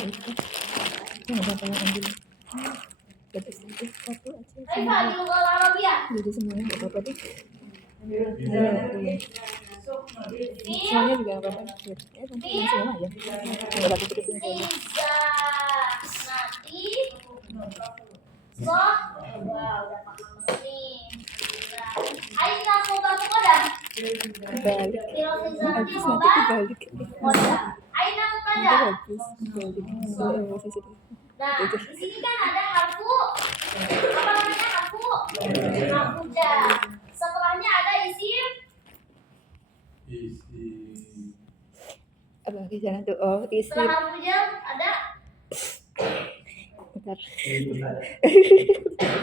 Bapak yang ambil. Bapak satu aja. Jadi semuanya nggak apa-apa deh. Semuanya juga nggak apa-apa. Nanti semua aja. Nggak pakai tutup pintu aja. Balik. Habis nanti dibalik. Habis dibalik. Nah, di sini kan ada harfu apa namanya harfuja. Setelahnya ada isim. Apa di sana tuh? Oh, isim. Setelah harfuja ada. Bentar.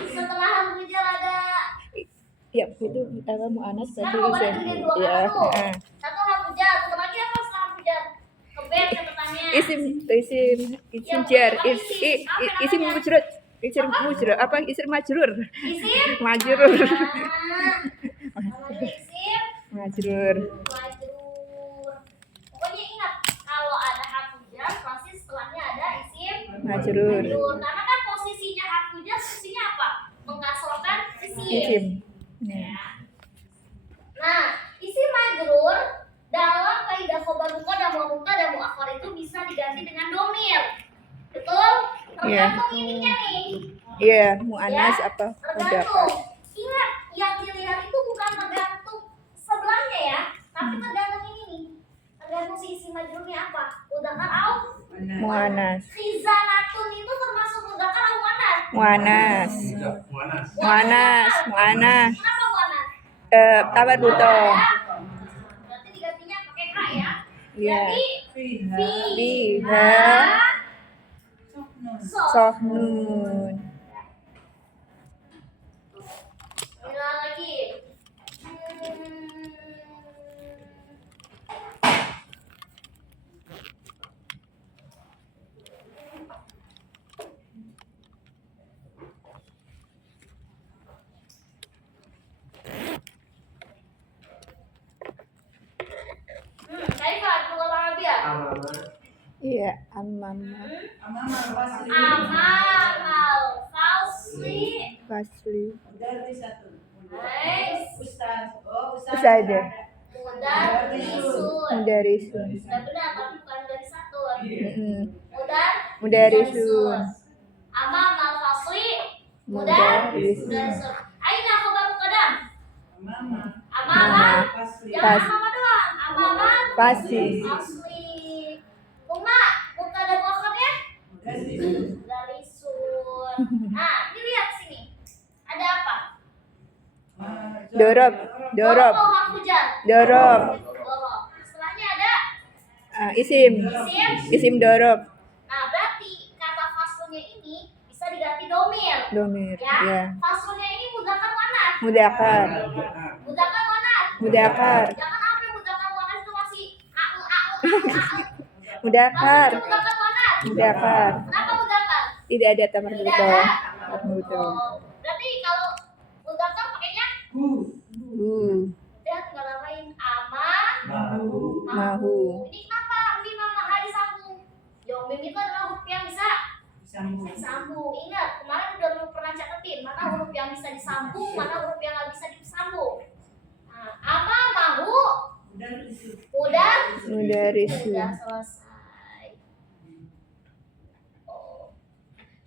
Setelah harfuja ada. Ya, itu apa mu'anas tadi isim. Ya. Satu harfuja, satu lagi apa setelah harfuja? Kebet catatannya. Isim jar, isim mujrad. Isim mujrad apa isim majrur? Isim majrur. Isim Majrur. Pokoknya ingat kalau ada harfu jar pasti setelahnya ada isim majrur. Karena kan posisinya harfu jar posisinya apa? Mengkasrokan isim. Ya. Nah, isim majrur dalam kaidah khobar muqaddam wa muqaddam muakhar itu bisa diganti dengan domir. Betul? Tergantung ininya nih. Iya, mu'anas Ya, apa tergantung. Ingat, yang dilihat itu bukan tergantung sebelahnya ya, tapi tergantung ini nih. Tergantung si isim majrurnya apa? Mudzakkar au mu'anas. Khizanatun itu termasuk mudzakkar au muannas? Mu'anas. Mu'anas. Kenapa muannas? Kabar buto. Berarti digantinya pakai H ya. Iya. Berarti Fiha sohnun. Ulang lagi. Kaifat lughal Arabiyah? Iya, amama. Amal fasli. Fasli. Ustazah. Mudarisun. Sudah benar, tapi bukan dari satu. Mudarisun. Amal fasli. Mudarisun. Aina khabar muqaddam? Amama. Jangan Pas. amama doang. Amama. Fasli. Uma, muqaddam muakharnya? Mudarisun. Nah, dilihat sini. Ada apa? Dorob. Oh, harfu jar. Dorob. Setelahnya ada Isim dorob. Nah, berarti kata faslnya ini bisa diganti domir. Domir. Ya. Faslnya ini mudzakkar muannas. Mudzakkar. Mudzakkar muannas. Mudzakkar. Jangan apa mudzakkar muannas itu masih au. Mudzakkar. Mudzakkar muannas. Mudzakkar. Kenapa mudzakkar? Tidak ada tamar buto. Berarti kalau mudzakkar pakainya ya tinggal namain Mahu. Ini kenapa mim sama ha disambung? Mim itu adalah huruf yang bisa disambung. Ingat, kemarin udah pernah catetin mana huruf yang bisa disambung, mana huruf yang nggak bisa disambung. Nah, mahu udah selesai.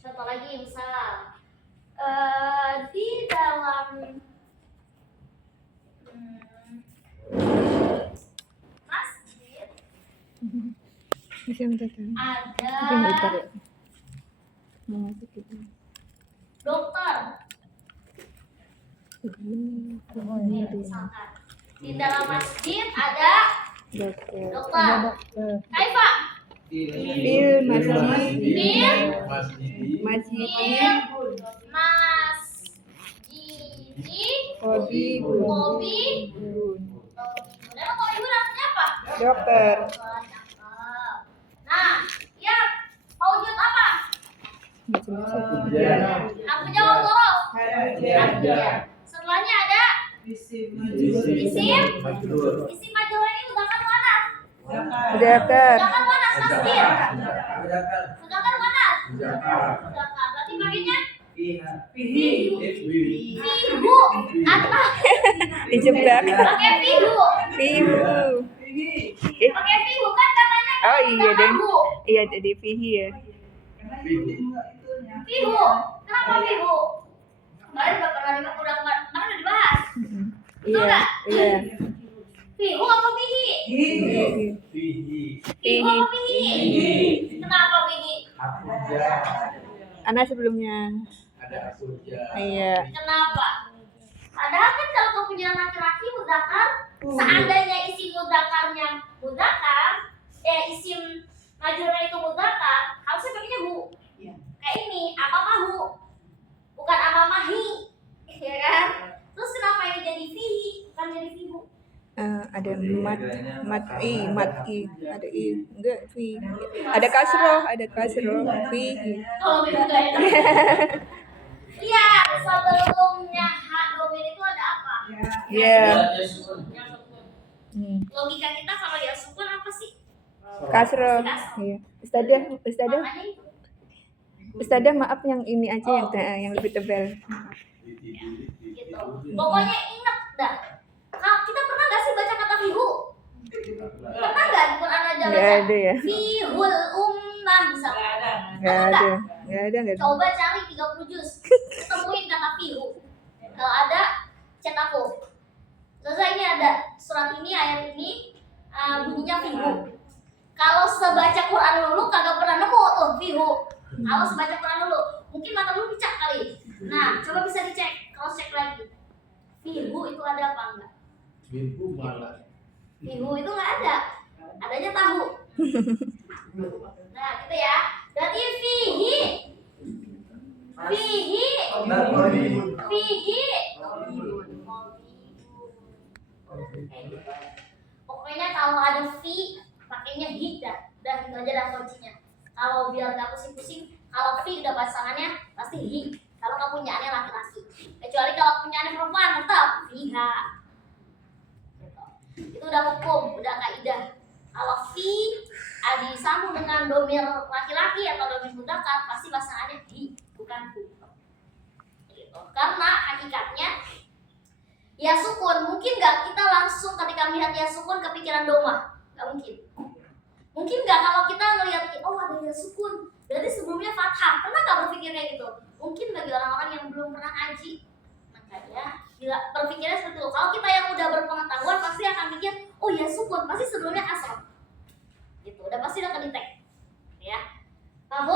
Contoh lagi misal di dalam masjid ada dokter. Misalkan di dalam masjid ada dokter. Kaifa? Fil masjid. Hobi. Saudara kalau ibu artinya apa? Dokter. Nah, ya maujud apa? Aku jawab huruf. Setelahnya ada isim majrur ini mudzakkar muannas. Mudzakkar. Mudzakkar muannas tasdid. Mudzakkar mana? Mudzakkar. Berarti pakainya fihu. Apa? Dijebak. Pakai fihu. Fihu. Pakai fihu kan katanya. Oh iya deh. Fihu. Iya jadi fihi ya. Fihu. Kenapa fihu? Kemarin udah dibahas. Betul Iya. nggak? Iya. Fihu apa fihi? Fihu apa fihi? Kenapa fihi? Anak sebelumnya. Iya. Kenapa? Padahal kan kalau kau punya laki-laki mudzakkar, seandainya isi mudzakarnya mudzakkar, isim majhulnya itu mudzakkar, harusnya pakainya hu. Kayak ini, amamahu, bukan amamahi, ya kan? Terus kenapa ini jadi fihi, bukan jadi fihu? Ada mati, ada i, enggak fi. Ada kasroh, fihi. Kalau gitu enggak enak. Iya, sebelumnya hak domir itu ada apa? Iya. Logika kita kalau ya sukun apa sih? Kasroh. Iya. Ustadzah, Makanya itu. Ustadzah maaf yang ini aja yang lebih tebal. Gitu. Pokoknya ingat dah. Kalau kita pernah gak sih baca kata fihu? Pernah gak di Quran aja Nggak baca ada ya? fihul ummah misalnya? Nggak ada. Coba cari 30 juz, temuin kata fihu. Kalau ada, chat aku. Selesai ini ada surat ini, ayat ini bunyinya fihu. Kalau sebaca Quran dulu kagak pernah nemu tuh fihu. Kalau sebaca Quran dulu, mungkin mata dulu dicek kali. Nah, coba bisa dicek, cross check lagi. Fihu itu ada apa enggak? Fihu itu nggak ada, adanya tahu. Nah, gitu ya. Berarti fihi. Pokoknya kalau ada fi, pakainya hi dah. Udah gitu aja dah kuncinya. Kalau biar nggak pusing-pusing, kalau fi udah pasangannya pasti hi. Kalau nggak punyaannya laki-laki. Kecuali kalau punyaannya perempuan tetap fiha. Itu udah hukum, udah kaidah. Kalau fi disambung dengan domir laki-laki atau domir mudzakkar pasti pasangannya hi, bukan hu. Gitu. Karena hakikatnya ya sukun, mungkin nggak kita langsung ketika melihat ya sukun kepikiran doma? Nggak mungkin. Mungkin nggak kalau kita ngelihat oh ada ya sukun, berarti sebelumnya fathah. Pernah nggak berpikir kayak gitu? Mungkin bagi orang-orang yang belum pernah ngaji, makanya bila berpikirnya seperti itu. Kalau kita yang udah berpengetahuan pasti akan mikir, oh ya sukun, pasti sebelumnya kasroh. Gitu, udah pasti udah kedetek. Ya. Paham?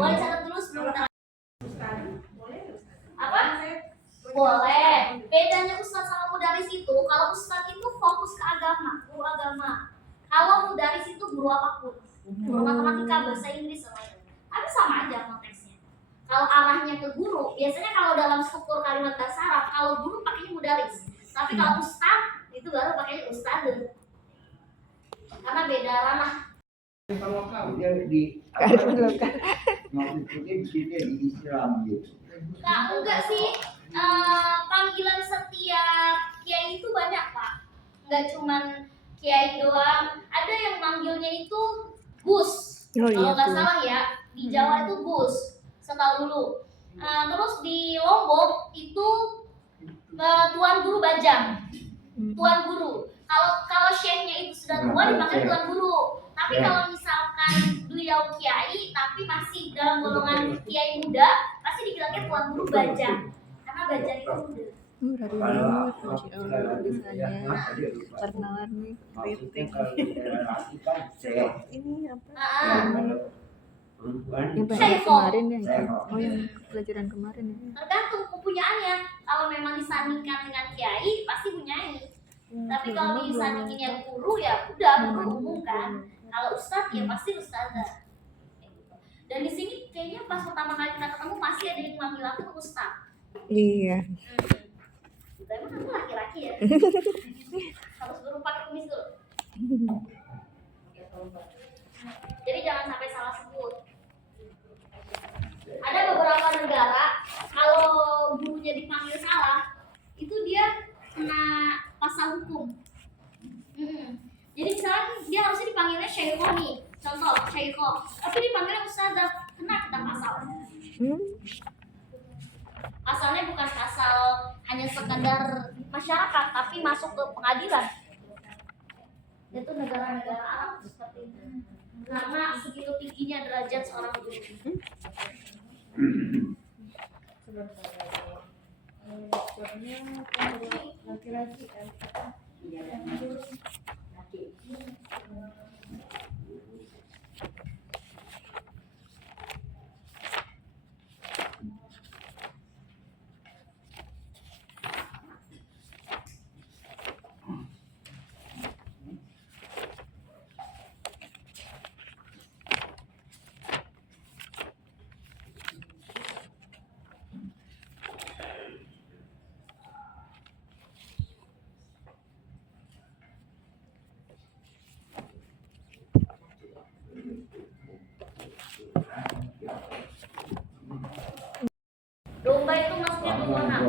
Boleh catat dulu sebelum kita apa? Boleh. Bedanya ustadz sama mudaris itu, kalau ustadz itu fokus ke agama, guru agama. Kalau mudaris itu guru apapun, guru matematika, bahasa Inggris sama itu. Tapi sama aja konteksnya. Kalau arahnya ke guru, biasanya kalau dalam struktur kalimat bahasa Arab, kalau guru pakainya mudaris. Tapi kalau ustadz itu baru pakainya ustadz. Karena beda ranah. Kearifan lokal. Nah, enggak sih. Panggilan setiap kiai itu banyak, Pak. Enggak cuman kiai doang. Ada yang manggilnya itu Gus. Oh, Kalau iya, nggak Gus. salah ya, di Jawa itu Gus. Setahu dulu. Terus di Lombok itu Tuan Guru Bajang. Tuan Guru. Kalau syekhnya itu sudah tua dipanggil Tuan Guru. Tapi kalau misalkan beliau kiai tapi masih dalam golongan kiai muda, pasti dibilangnya Tuan Guru Bajang. Karena Bajang itu muda. Rapi banget, Masya Allah, tulisannya warna-warni, kritik. Ini apa? Yang kemarin ya? Oh, yang pelajaran kemarin ya? Tergantung kepunyaannya. Kalau memang disandingkan dengan kiai, pasti punyai. Tapi kalau disandingin guru ya udah guru umum kan. Kalau ustadz ya pasti ustadzah. Dan di sini kayaknya pas pertama kali kita ketemu masih ada yang manggil aku ustadz. Iya. Emang aku laki-laki ya? Harus guru pakai kumis dulu. Jadi jangan sampai salah sebut. Ada beberapa negara kalau gurunya dipanggil salah, itu dia kena pasal hukum. Jadi misalnya dia harusnya dipanggil dipanggilnya Syekhah nih. Contoh, Syekhah. Tapi dipanggilnya ustazah. Kena kita pasal. Pasalnya bukan pasal hanya sekedar masyarakat, tapi masuk ke pengadilan. Itu negara-negara Arab seperti itu. Karena segitu tingginya derajat seorang guru. Laki-laki Domba itu masuknya ke konak.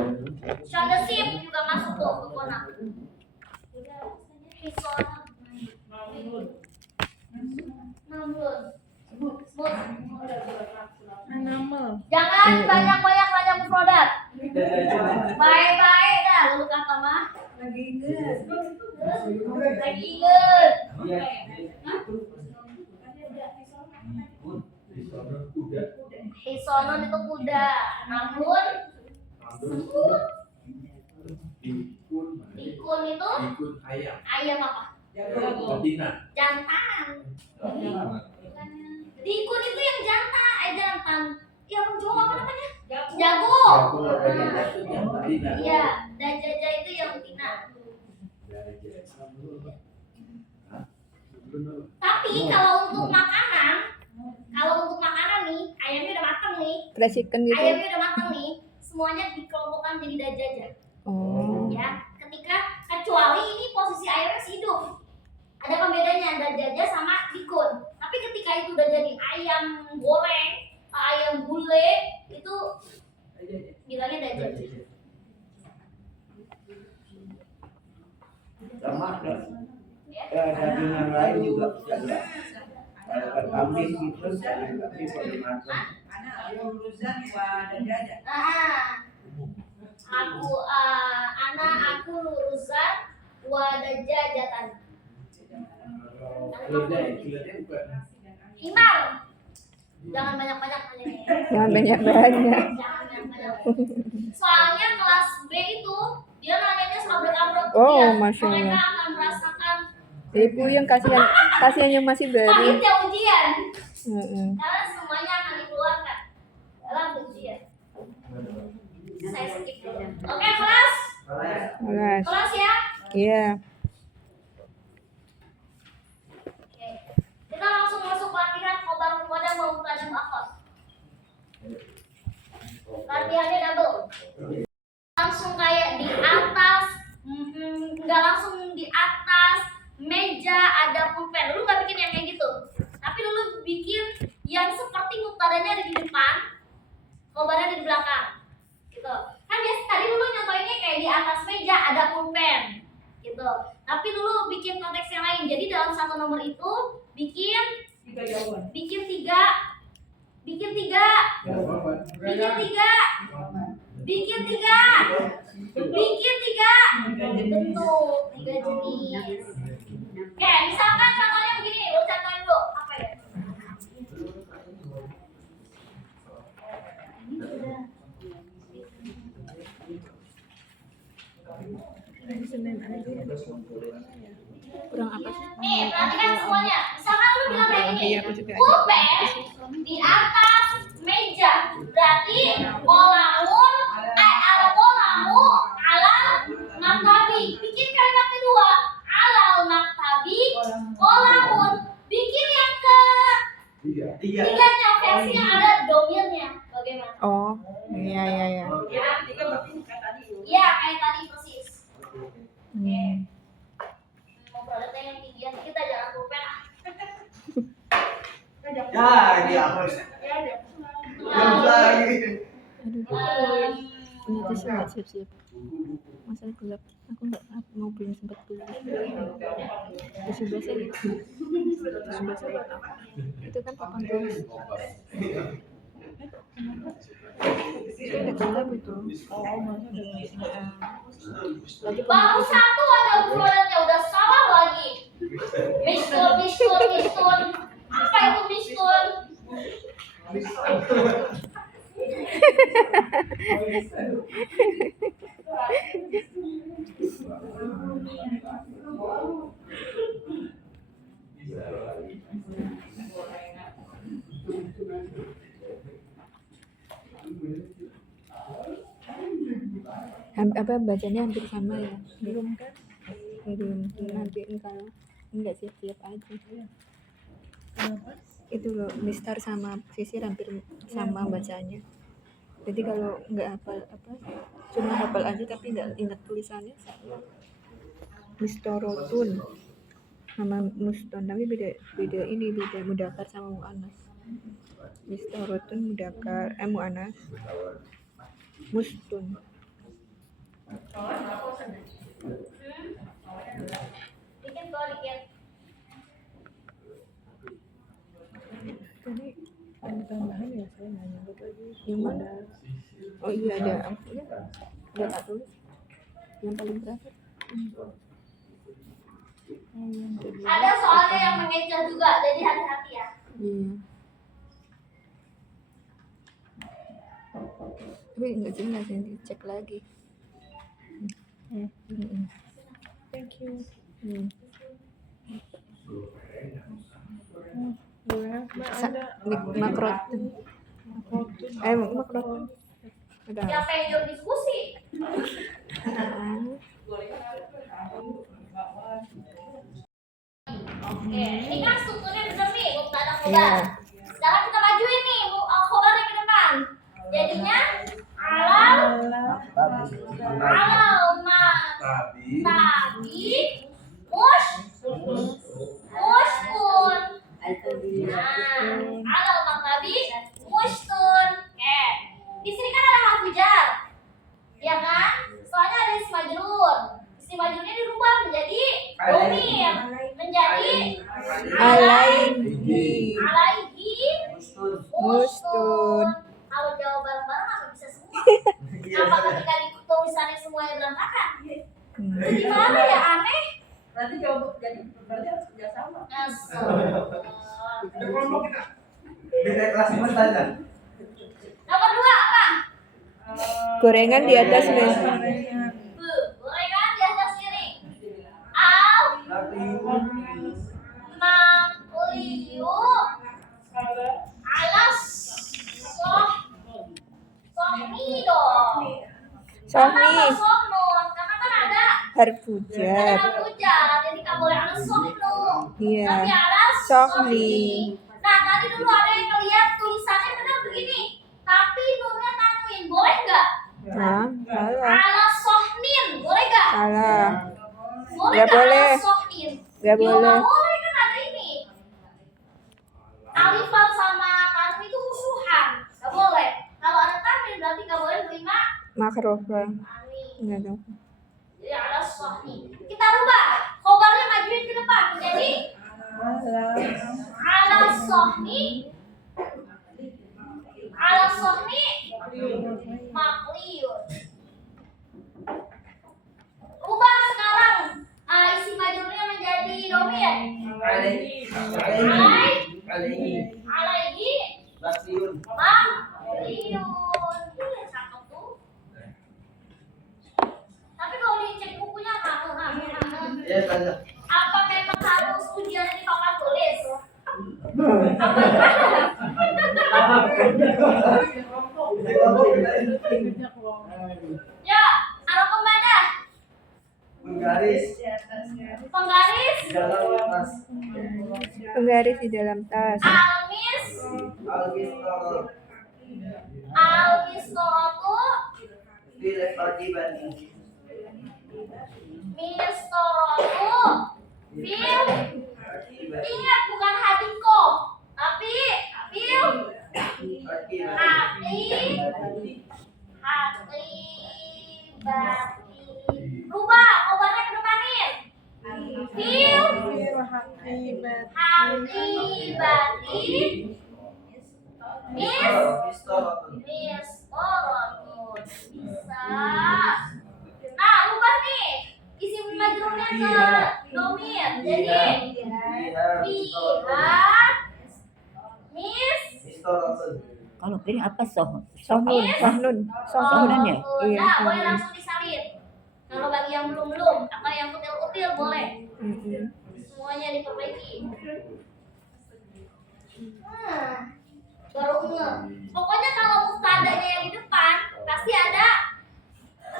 Shadasip juga masuk tuh ke konak. Hisona. Namrud. Jangan banyak-banyak nanya mufradat. Baik-baik dah lu kata mah. Lagi inget. Hisonon itu kuda, namun semut. Dikun itu ayam apa? Jantan. Dikun itu yang jantan. Yang Jawa apa namanya? Jago. Iya, dajaja itu yang betina. Tapi kalau untuk makanan nih, ayamnya udah matang nih. fried chicken gitu. Ayamnya udah matang nih, semuanya dikelompokkan jadi dajaja. Oh. Ya, kecuali ini posisi ayamnya masih hidup. Ada pembedanya dajaja sama dikun. Tapi ketika itu udah jadi ayam goreng, ayam gulai, itu bilangnya dajaja. Sama daging yang lain juga bisa ya. Kayak kambing gitu, tapi macam-macam. Aku lulusan wadajajatan. Imam. Jangan banyak-banyak nanya. Jangan banyak-banyak. Soalnya kelas B itu dia nanyanya sabrek-abrek. Oh, Masya Allah. Mereka akan merasakan Ibu yang kasihan yang masih baru. pahitnya ujian. Karena semuanya akan dikeluarkan dalam ujian. Saya skip dulu. Oke, kelas? Kelas ya? Iya. Oke. Kita langsung masuk latihan khobar mubtada mau mubtada akhir. Latihannya double. Langsung kayak di atas, nggak langsung di atas meja ada pulpen. Lu nggak bikin yang kayak gitu. Tapi dulu bikin yang seperti mubtadanya ada di depan, khobarnya di belakang. Gitu. Kan biasa tadi dulu nyobainnya kayak di atas meja ada pulpen. Gitu. Tapi dulu bikin konteks yang lain. Jadi dalam satu nomor itu bikin tiga bentuk, 3 jenis. Oke, misalkan contohnya begini, lu contohin dulu apa ya? Kurang apa sih? Nih, perhatikan semuanya. Misalkan lu bilang kayak gini, Iya, aku juga. pulpen di atas meja. Berarti kolamun, kolamu alal maktabi. Bikin kalimat kedua, alal maktabi, kolamun. Bikin yang ketiganya versi yang ada domirnya. Bagaimana? Oh, iya. Iya, kayak tadi persis. Mau produknya yang tinggian kita jangan pulpen. Ya, ini hapus. Yang lagi. Punya tisu nggak siap-siap? Masalah gelap, aku nggak mau, belum sempat beli di sebelah saya, di sebelah saya itu kan papan tulis itu ada gelap itu. Tadi Baru satu ada ukurannya udah salah lagi. Miston. Apa itu miston? Apa bacanya hampir sama ya? Belum kan? Belum, nanti kalau enggak siap-siap aja. Itu loh, Mister sama Sisir hampir sama bacanya. Jadi kalau nggak hafal apa, cuma hafal aja tapi nggak ingat tulisannya sama. Mistorotun sama Muston, tapi beda ini, beda mudakar sama mu'anas. Mistorotun mudakar, mu'anas. Mustun. Dikit. Tadi ada tambahan ya, saya nanya lagi. Yang mana? Oh iya ada, ya, udah tak tulis. Yang paling terakhir. Ada soalnya yang mengecoh juga, jadi hati-hati ya. Tapi nggak jelas, yang dicek lagi. Thank you. Makrotun. Makrotun. Ada. Siapa yang jawab diskusi? Oke, ini kan strukturnya bener nih, mubtada khobar. Sekarang kita majuin nih, khobarnya ke depan. Jadinya alal tabi mushkun. Alal tabi mushkun. Oke. Di sini kan ada harfu jar. Ya kan? Soalnya ada isim majrur. Isim majrurnya dirubah menjadi dhamir. Menjadi Alaihi. Mustun. Kalau jawab bareng-bareng apa bisa semua? Apa ketika di tulisannya semuanya berantakan? Gimana ya, aneh? Berarti harus kerjasama. Beda kelas saja. Nomor 2 apa? Gorengan di atas nih. Gorengan di atas kiri. Al Makliu alas sohni dong. Sohni. Kenapa sohnun? Karena kan ada Harfu jar. jadi nggak boleh alas sohnu. Iya. Tapi alas Sohni. Nah, tadi dulu ada yang ngeliat tulisannya benar begini, tapi nunnya tanwin, boleh nggak? Nah, salah. Alas sohnin, boleh nggak? Salah. Boleh Nggak nggak boleh. alas sohnin? Nggak Ya, boleh. nggak boleh kan ada ini. Alifat sama tanwin itu musuhan, nggak boleh. Kalau ada tanwin berarti nggak boleh terima Makrofa. tanwin. Enggak tahu. Jadi alas sohnin. Kita rubah, khobarnya majuin ke depan, jadi alas sohni makliyun. Ubah sekarang isi majrurnya menjadi dhamir. Alaihi makliyun. Cakep tuh. Tapi kalau dicek bukunya apa memang harus ujiannya di papan tulis? Apa ya, ada pembadah. Penggaris di dalam tas. Al-mistoratu fil. Ingat, bukan hadiko, tapi fil hati Hakibati Mistorotun. Bisa. Nah, ubah nih isim majrurnya ke domir. Jadi fiha Kalau piring apa sohnun? Sohnun, sohnun, Sohnun ya? Iya, Nah, boleh sohnun. langsung disalin. Kalau bagi yang belum atau yang kutil-kutil boleh. Semuanya diperbaiki. Baru ngeh. Pokoknya kalau muftadanya yang di depan pasti ada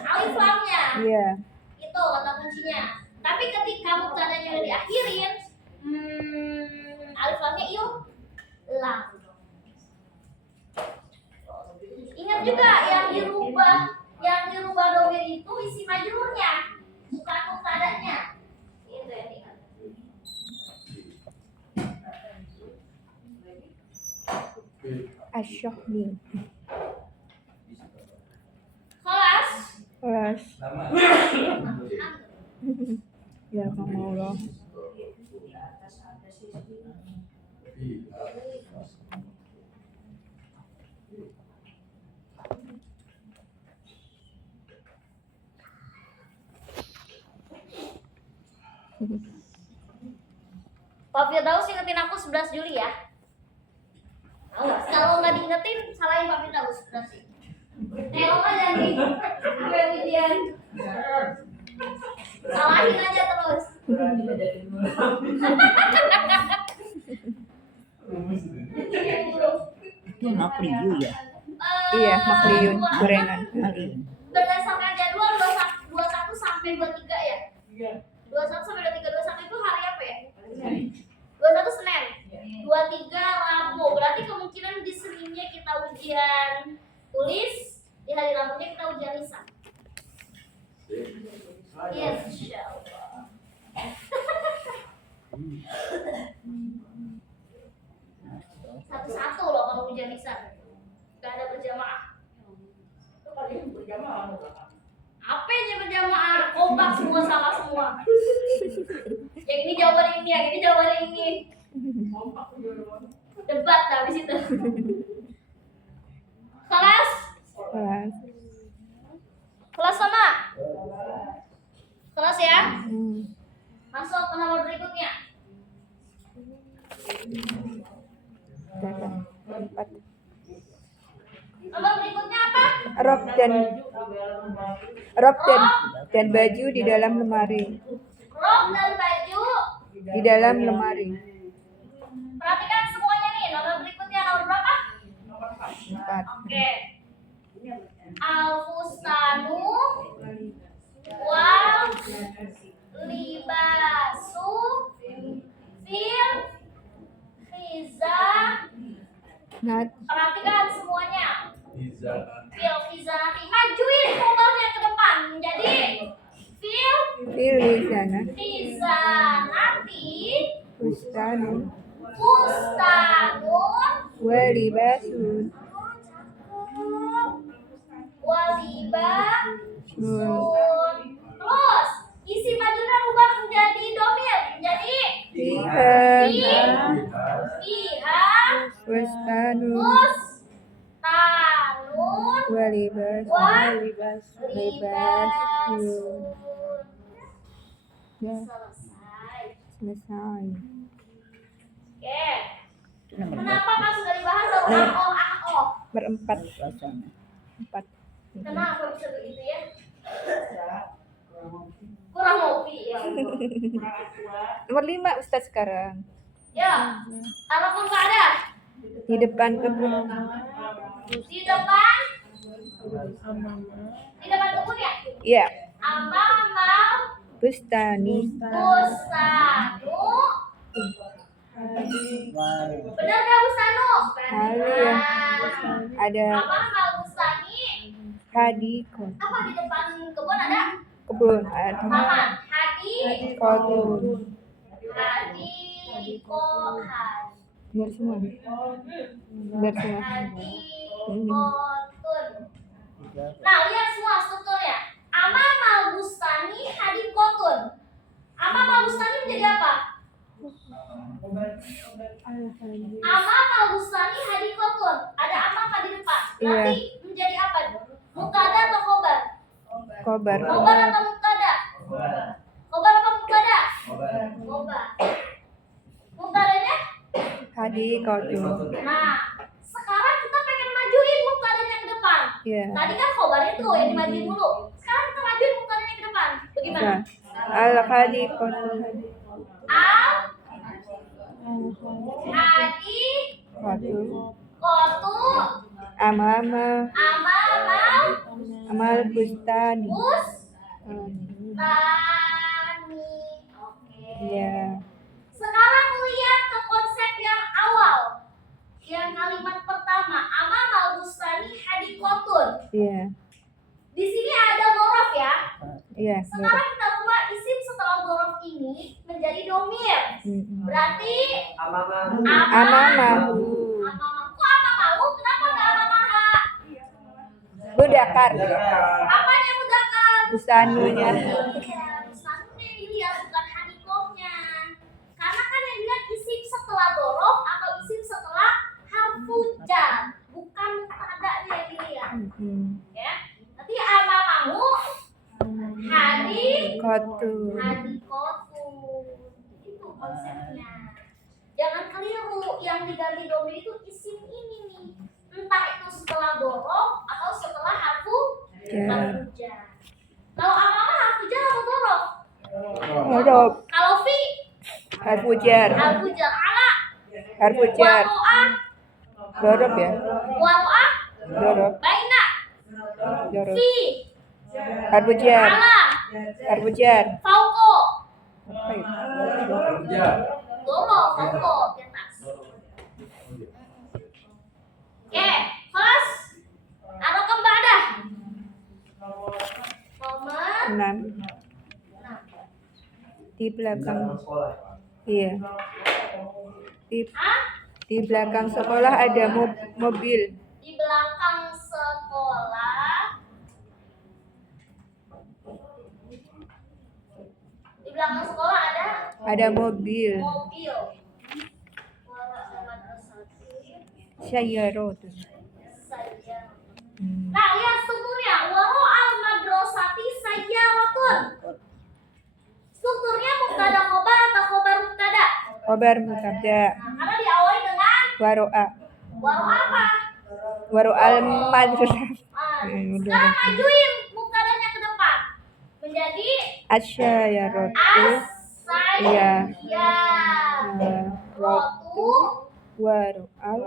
alif lamnya. Iya. Itu kata kuncinya. Tapi ketika muftadanya udah diakhirin, alif lamnya hilang. Ingat juga yang dirubah domir itu isi majrurnya, bukan muftadanya. Itu yang diingat. Asyohmi. Kelas. Kelas. Ya Allah. Pak Firdaus ingetin aku 11 Juli ya. Kalau nggak diingetin, salahin Pak Firdaus berarti. Tengok aja nih, gue ujian. Salahin aja terus. Itu makliyu ya? Iya, makliyun, gorengan. Berdasarkan jadwal 21 sampai 23 ya. 21 sampai 23, 21 itu hari apa ya? 21 Senin. 23 Rabu. Berarti kemungkinan di Seninnya kita ujian tulis, di hari Rabunya kita ujian lisan. Insyaallah. Satu-satu loh kalau ujian lisan. Gak ada berjamaah. Apanya berjamaah? Kompak semua, salah semua. Yang ini jawaban ini, yang ini jawaban ini. Debat habis itu. Kelas? Kelas. Kelas sama? Kelas ya? Masuk ke nomor berikutnya. Datang. 4. Nomor berikutnya apa? Rok dan baju di dalam lemari. Rok dan baju. Di dalam lemari. Perhatikan semuanya nih. Nomor berikutnya nomor berapa? 4. Oke. Al-fustanu wal libasu fil khizah. Perhatikan semuanya. Fil khizanati. Majuin kompornya ke depan. Jadi fil khizanati Fustanun fustanun walibasun. Walibasun. Terus isi majrurnya rubah menjadi domir. Jadi fiha Fustanun fustanun walibasun. libasun. Ya, Selesai. selesai. Oke. Kenapa pas sudah dibahas baru oh? Berempat. 4. Kenapa bisa begitu ya? Kurang ngopi ya. Nomor 5 Ustaz sekarang. Ya. Apapun nggak ada. Di depan kebun. Di depan. Di depan kebun ya? Iya. Amamal Bustani. Bustanu. Benar nggak Bustanu? Halo ya. Ada Amamal Bustani. hadikot. Apa di depan kebun ada? Kebun. Ada Taman. Hadi. kebun. Benar semua. Benar semua. Hadikotun. Nah, lihat semua strukturnya. Amamal bustani hadikotun. Amamal bustani menjadi apa? Amamal bustani hadikotun. Ada amama di depan. Berarti menjadi apa? Mubtada atau khobar? Kobar. Khobar atau mubtada? Khobar atau mubtada? Khobar. Mubtadanya? Hadikotun. Nah, sekarang kita pengen majuin mubtadanya ke depan. Iya. Tadi kan khobarnya tuh yang dimajuin dulu. Sekarang kita majuin mubtadanya ke depan. Bagaimana? Al hadikotun. Al hadi Kotu. kotu Amama. amamal Amal bustani. bustani. Oke. Iya. Sekarang lihat ke konsep yang awal. Yang kalimat pertama, amamal bustani hadikotun. Iya. Di sini ada dhorof ya. Iya. Sekarang kita ubah isim setelah dhorof ini menjadi domir. Berarti Amamahu. amamahu. Kok amamahu? Kenapa nggak amamaha? Mudakar. Apanya mudakar? Bustanunya. Bustanunya yang dilihat bukan hadikohnya. Karena kan yang dilihat isim setelah dhorof atau isim setelah harfu jar, bukan mubtada'nya yang dilihat. Ya. Nanti amamahu Kotu. hadikotu. Itu konsepnya. Jangan keliru, yang diganti domir itu isim ini nih. Entah itu setelah dhorof atau setelah harfu jar. Kalau amamah harfu jar atau dhorof? Huruf. Kalau fi Harfu jar. harfu jar. Ala Harfu jar. waro'ah Dorob ya. waro'ah Dorob. baina Dorob. fi Harfu jar. ala Harfu jar. fauko Apa itu? dhorof fauko di atas. Oke, kelas arokam ba'dah nomor 6. Di belakang. Iya. Di belakang sekolah ada mobil. di belakang sekolah. Di belakang sekolah Ada mobil. mobil. Sayyarotun. Saja. Hmm. Nah, lihat strukturnya. Waro al madrasati sayyaratun. Strukturnya mubtada khobar atau khobar mubtada? Khobar mubtada. Nah, karena diawali dengan Waro'a. waro apa? Waro'al madrasah. Sekarang majuin mubtadanya ke depan menjadi Asyayarotu. Iya. rotu Waro'al.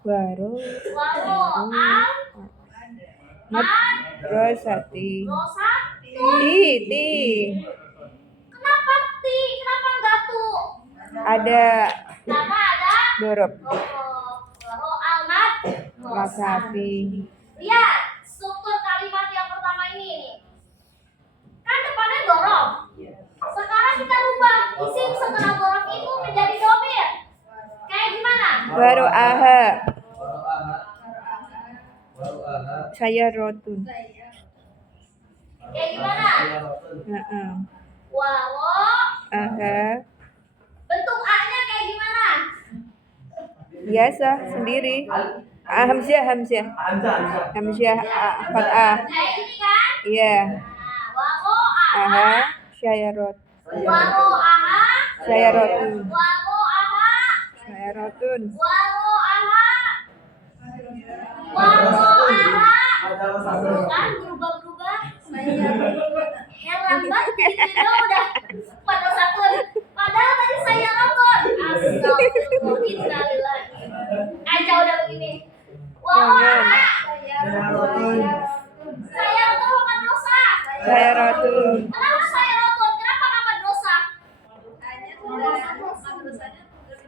waro Waro. al Madrasati. rosatu. Ti. Kenapa ti? Kenapa enggak tu? Ada Karena ada dorob. waro al Madrasati. Lihat struktur kalimat yang pertama ini. Kan depannya dhorof. Sekarang kita rubah isim setelah dhorof itu menjadi domir. Kayak gimana? Waro'aha. Sayyarotun. Kayak gimana? Heeh. Waro. Aha. Bentuk A-nya kayak gimana? Biasa sendiri. Hamzah. Hamzah Fat'ah. Kayak gini kan? Iya. Nah, waro aha. Aha. Sayyarot. Waro aha. Sayyarotun. Waro aha. Sayyarotun. Waro aha. Waro aha. Tuh kan berubah-berubah. Heran banget gitu udah pada satu. Padahal tadi saya nonton. Astagfirullah. Innalillahi. Kacau udah begini. Waro aha. Saya nonton madrasah. Sayyarotun. Kenapa saya nonton? Kenapa nggak madrasah?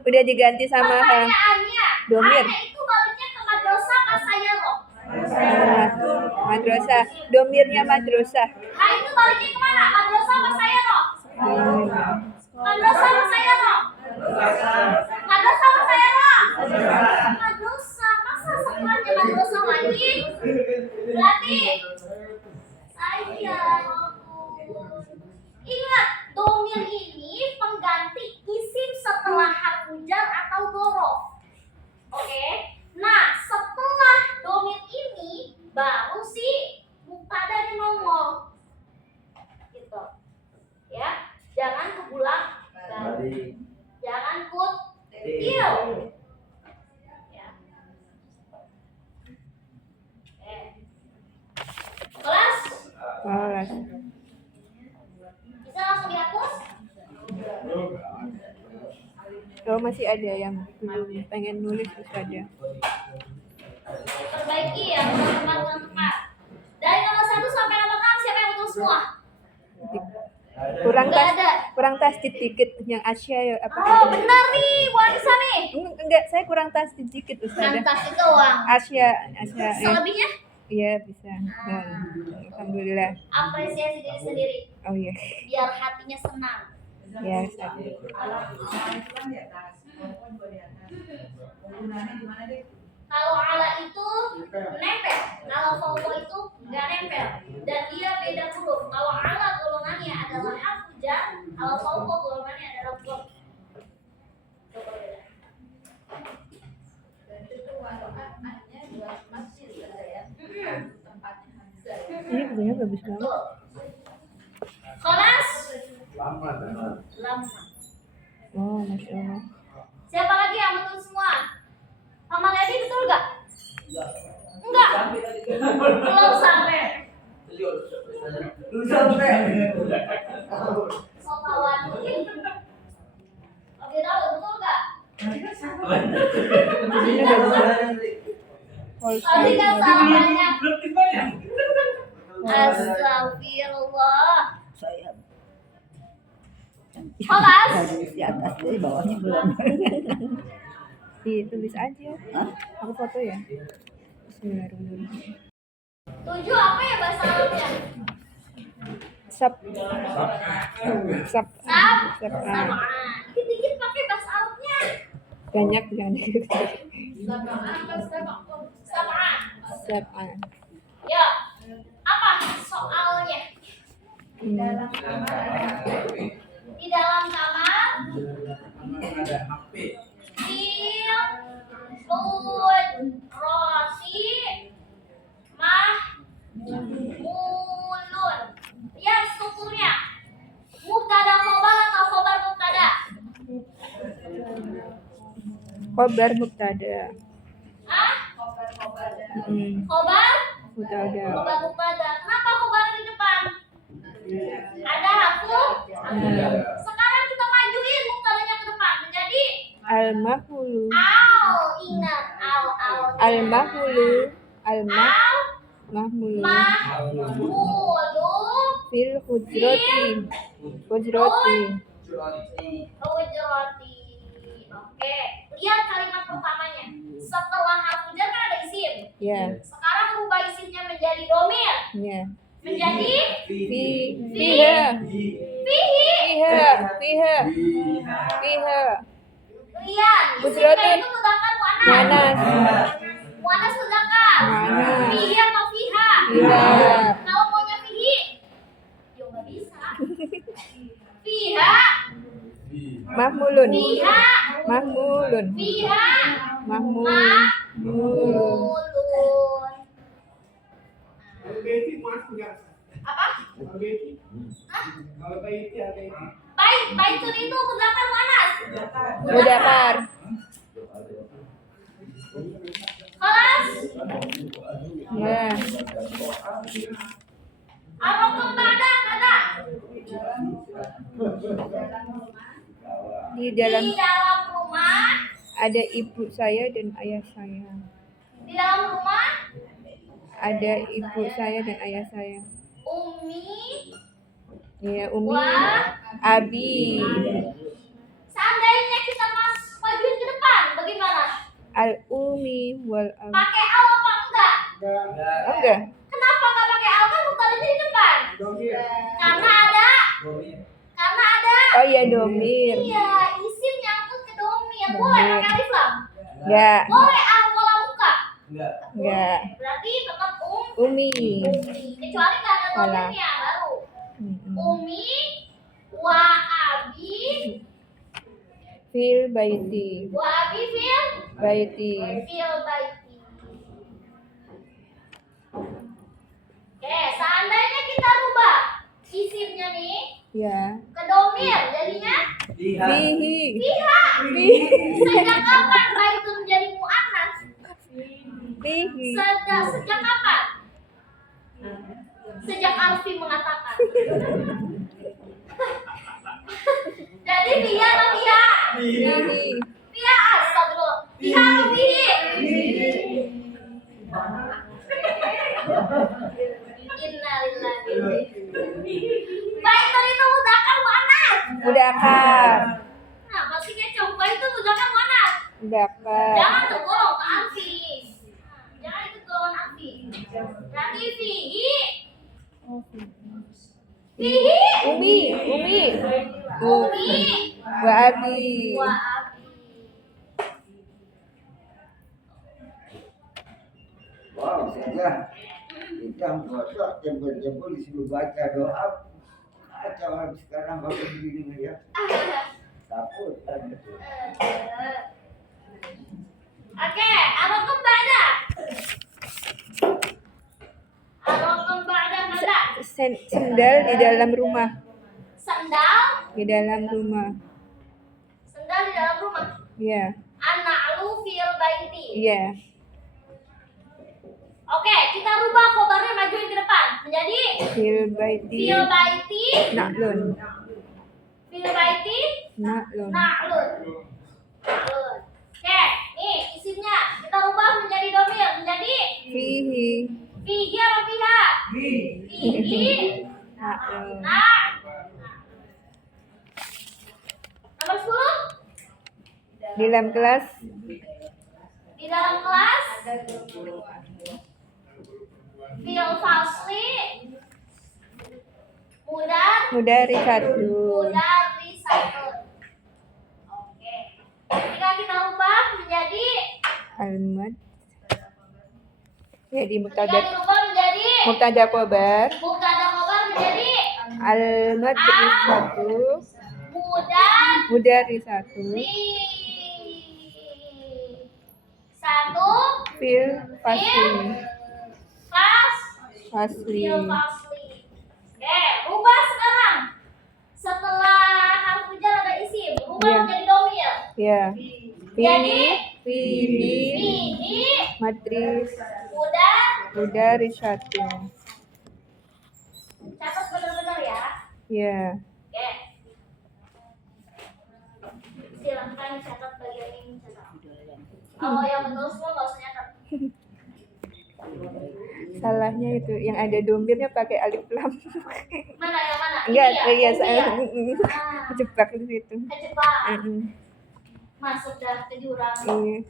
Udah diganti sama ha. Pertanyaannya, Domir. hanya itu baliknya ke madrasah pas saya roh. Madrasah. Domirnya madrasah. Nah itu baliknya kemana? Madrasah pas saya roh. Madrasah pas saya roh. Madrasah pas saya roh. Madrasah. Masa setelahnya madrasah lagi? Berarti saya roh. Ingat, domir ini pengganti Betul. Ya, jangan kebulang balik. Jangan kutil. Ya. Kelas Kelas. bisa langsung dihapus. Kalau masih ada yang belum pengen nulis bisa ada. Diperbaiki ya, tempat. Dari nomor 1 sampai nomor 6 siapa yang betul semua? Kurang Nggak tas, ada. kurang tas dikit yang Asia ya apa? Oh benar nih, Wanisa nih. Enggak, saya kurang tas dikit Ustazah. Kantas itu uang. Asia ya. Selebihnya Iya bisa. Dan, alhamdulillah. apresiasi diri sendiri Oh iya. biar hatinya senang. Ya, Ustazah. Kalau ala itu nempel, kalau fauqa itu nggak nempel dan dia beda huruf. Kalau ala golongannya adalah harfu jar, kalau fauqa golongannya adalah dhamma. Coba beda. Ini bukunya bagus banget. Betul. Kelas Lama. lama. Oh, masya Allah. Siapa lagi yang betul semua? Mama Lady betul nggak? Enggak. Belum sampai. Sotawan. Oke, tahu betul nggak? Tadi kan salah banyak. Astagfirullah. Saya Kelas di atas di bawahnya belum. Ditulis aja. Hah? Aku foto ya. Bismillahirrahmanirrahim. 7 apa ya bahasa Arabnya? Sab. Sab. Sab. Sab. Sama. Dikit-dikit pakai bahasa Arabnya. Banyak jangan. Sama. Sab. Ya. Apa soalnya? Di dalam kamar Rosi Mahmulun. Lihat strukturnya. Mubtada khobar atau khobar mubtada? Khobar mubtada. Hah? Khobar Khobar? mubtada. Khobar mubtada. Kenapa khobar di depan? Ada harfu. Sekarang kita majuin mubtadanya ke depan menjadi Al-mafulu. ingat al. Al-mafulu. Al Mahmulu. mahmulu Fil hujrati. Hujrati. hujrati. Oke, lihat kalimat pertamanya. Setelah harfu jar kan ada isim. Ya. Sekarang rubah isimnya menjadi domir. Ya. Menjadi Fiha. fihi. Fiha. Fiha. Fiha. Lihat, isimnya Hujratin. itu mudzakkar muannas. Muannas. Muannas mudzakkar. Muannas. Fihi atau fiha? Fiha. Kalau maunya fihi, ya nggak bisa. Fiha, Mahmulun. fiha, Mahmulun. fiha, Mahmulun. mulun. Apa? Baitun itu mudzakkar muannas. Mudakar. Kelas Ya. Ar-Raqam ada. Di dalam Di dalam rumah, ada ibu saya dan ayah saya. di dalam rumah, Ada ibu saya dan ayah saya. Umi, Ya, Umi, Wah. Abi, seandainya kita majuin ke depan, bagaimana? Al-Umi, wal Abi. Pakai al apa enggak? Oh, enggak? Kenapa nggak pakai al kan mutadanya di depan? Karena ada. Oh iya, domir. Iya, isim nyangkut ke domir. Boleh pakai alif lam? Enggak, Boleh al kolam muka? enggak. Berarti tetap Umi. kecuali nggak ada Salah. domirnya baru. Mm-mm. Umi wa abi Fil baiti. wa abi fil Baiti. baiti. Oke, seandainya kita rubah isimnya nih Ya. ke domir jadinya Lihat. Fihi. fiha. Fihi. Sejak kapan baik itu menjadi mu'annas? Fihi. Sejak kapan? Sejak Alfi mengatakan. Jadi fiha atau fiha? Fihi. Fiha, astagfirullah. Fiha atau fihi? Innalillahi. Baik itu mudzakkar mu'annas. Mudzakkar. Nah, masih kecil. Baik itu mudzakkar mu'annas. Mudzakkar. Jangan tergolong ke Alfi. Jangan ikut golongan Alfi. Berarti fihi. Fihi. Umi. Umi. Wa abi. Wa abi. Wow, saja. Kita puasa jempol-jempol disuruh baca doa. Baca orang sekarang baru begini ya. Takut kan. Oke, arokum ba'da. Arokum ba'da kada. Sendal di dalam rumah. Sendal. Di dalam rumah. Sendal di dalam rumah. Ya. An-na'lu fil baiti. Iya. Oke, kita rubah khobarnya majuin ke depan menjadi Fil baiti. fil baiti. Na'lun. Fil baiti. Na'lun. Na'lun. Na'lun. Oke, nih isimnya kita rubah menjadi domir menjadi Fihi. fihi apa fiha? Fihi. Na'lun. Nah. Nomor 10. Di dalam kelas. Di dalam kelas fil fasli Mudarisatun. mudarisatun. Oke. Ketika kita ubah menjadi Almad. Jadi ketika mubtada dirubah menjadi khobar. mubtada khobar menjadi Al-madrisatu. mudarisatu Mudarisatu. Fil fasli. Fasli. fil fasli. Oke, rubah sekarang. Setelah harf jar ada isim, rubah Iya. menjadi domir. Ya. Jadi Fihi. fihi Madris. mudarisatun. Mudarisatun. Catat benar-benar ya. Ya. Oke. Silahkan catat bagian ini catat. Oh, yang betul semua nggak usah nyatat. Salahnya itu yang ada domirnya pakai alif lam. Mana yang mana? Enggak, Ini ya? iya Ini saya ya? Ah, kejebak di situ. kejebak. Mm-mm. Masuk dah ke jurang. Iya.